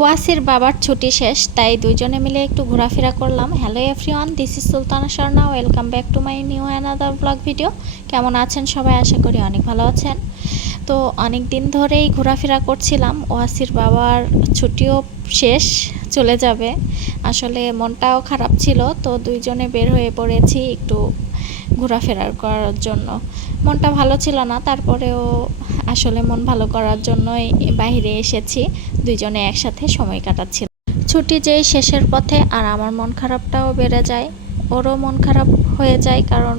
ওয়াসির বাবার ছুটি শেষ, তাই দুইজনে মিলে একটু ঘোরাফেরা করলাম। Hello everyone this is Sultana Sharma welcome back to my new another blog video কেমন আছেন সবাই? আশা করি অনেক ভালো আছেন। তো অনেক দিন ধরেই ঘোরাফেরা করছিলাম, ওয়াসির বাবার ছুটিও শেষ, চলে যাবে। আসলে মনটাও খারাপ ছিল, তো দুইজনে বের হয়ে পড়েছি একটু ঘোরাফেরা করার জন্য। মনটা ভালো ছিল না, তারপরেও আসলে মন ভালো করার জন্যই বাইরে এসেছি, দুইজনে একসাথে সময় কাটাচ্ছি। ছুটি যেই শেষের পথে, আর আমার মন খারাপটাও বেড়ে যায়। ওরও মন খারাপ হয়ে যায় কারণ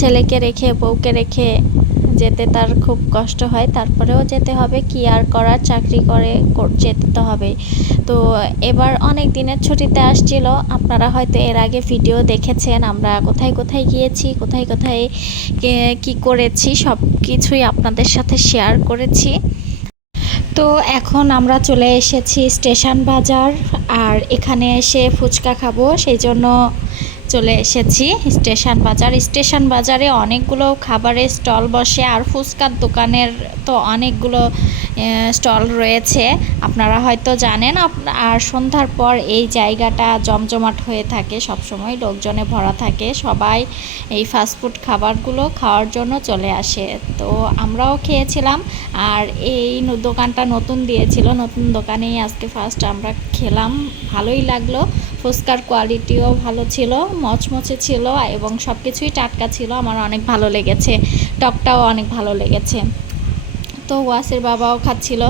ছেলেকে রেখে, বউকে রেখে যেতে তার খুব কষ্ট হয়, তারপরেও যেতে হবে, কি আর করার, চাকরি করে যেতে তো হবেই তো এবার অনেক দিনের ছুটিতে আসছিল, আপনারা হয়তো এর আগে ভিডিও দেখেছেন, আমরা কোথায় কোথায় গিয়েছি, কোথায় কোথায় কি করেছি, সব কিছুই আপনাদের সাথে শেয়ার করেছি। তো এখন আমরা চলে এসেছি স্টেশন বাজার, আর এখানে এসে ফুচকা খাব, সেই জন্য চলে এসেছি স্টেশন বাজার। স্টেশন বাজারে অনেকগুলো খাবারের স্টল বসে আর ফুচকার দোকানের তো অনেকগুলো স্টল রয়েছে। আপনারা হয়তো জানেন আর সন্ধ্যার পর এই জায়গাটা জমজমাট হয়ে থাকে সবসময়, লোকজনে ভরা থাকে, সবাই এই ফাস্টফুড খাবারগুলো খাওয়ার জন্য চলে আসে। তো আমরাও খেয়েছিলাম, আর এই দোকানটা নতুন দিয়েছিল, নতুন দোকানেই আজকে ফার্স্ট আমরা খেলাম, ভালোই লাগল। ফুচকার কোয়ালিটিও ভালো ছিল, মচমচে ছিল, এবং সব কিছুই টাটকা ছিল, আমার অনেক ভালো লেগেছে, টকটাও অনেক ভালো লেগেছে। তো ওয়াসের বাবাও খাচ্ছিল।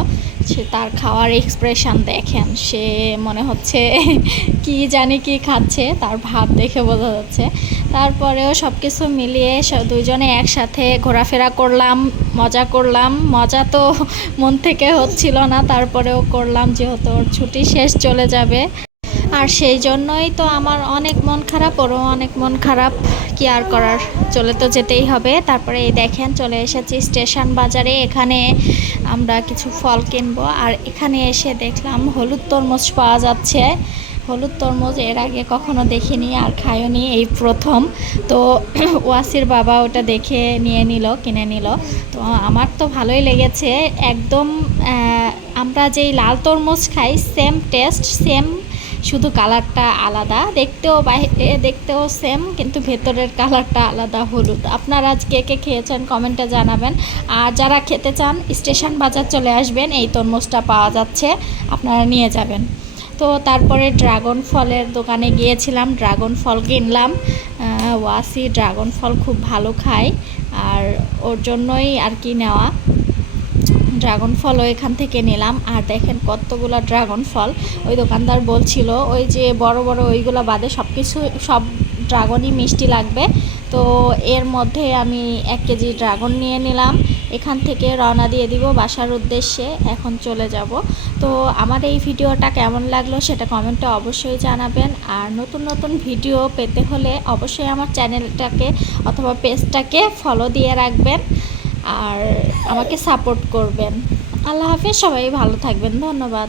সে তার খাওয়ার এক্সপ্রেশন দেখেন, সে মনে হচ্ছে কি জানি কি খাচ্ছে, তার ভাব দেখে বোঝা যাচ্ছে। তারপরেও সব কিছু মিলিয়ে দুইজনে একসাথে ঘোরাফেরা করলাম, মজা করলাম। মজা তো মন থেকে হচ্ছিল না, তারপরেও করলাম, যেহেতু ওর ছুটি শেষ চলে যাবে। আর সেই জন্যই তো আমার অনেক মন খারাপ, ওরও অনেক মন খারাপ কি আর করার, চলে তো যেতেই হবে। তারপরে এই দেখেন, চলে এসেছি স্টেশন বাজারে, এখানে আমরা কিছু ফল কিনবো। আর এখানে এসে দেখলাম হলুদ তরমুজ পাওয়া যাচ্ছে। হলুদ তরমুজ এর আগে কখনো দেখিনি আর খাইওনি এই প্রথম। তো ওয়াসির বাবা ওটা দেখে নিয়ে নিল, কিনে নিল। তো আমার তো ভালোই লেগেছে। একদম আমরা যেই লাল তরমুজ খাই সেম টেস্ট সেম শুধু কালারটা আলাদা, দেখতেও বাইরে, দেখতেও সেম কিন্তু ভেতরের কালারটা আলাদা, হলুদ। আপনারা আজ কে কে খেয়েছেন কমেন্টে জানাবেন। আর যারা খেতে চান, স্টেশন বাজার চলে আসবেন, এই তরমুজটা পাওয়া যাচ্ছে, আপনারা নিয়ে যাবেন। তো তারপরে ড্রাগন ফলের দোকানে গিয়েছিলাম, ড্রাগন ফল কিনলাম। ওয়াসি ড্রাগন ফল খুব ভালো খায়, আর ওর জন্যই আর কি নেওয়া। ড্রাগন ফলও এখান থেকে নিলাম। আর দেখেন কতগুলো ড্রাগন ফল ওই দোকানদার বলছিল, ওই যে বড় বড় ওইগুলো বাদে সব কিছু সব ড্রাগনই মিষ্টি লাগবে। তো এর মধ্যে আমি এক কেজি ড্রাগন নিয়ে নিলাম। এখান থেকে রওনা দিয়ে দিব বাসার উদ্দেশ্যে। এখন চলে যাব। তো আমার এই ভিডিওটা কেমন লাগল সেটা কমেন্টে অবশ্যই জানাবেন। আর নতুন নতুন ভিডিও পেতে হলে অবশ্যই আমার চ্যানেলটাকে অথবা পেজটাকে ফলো দিয়ে রাখবেন। আর আমাকে সাপোর্ট করবেন। আল্লাহ হাফিজ সবাই ভালো থাকবেন ধন্যবাদ।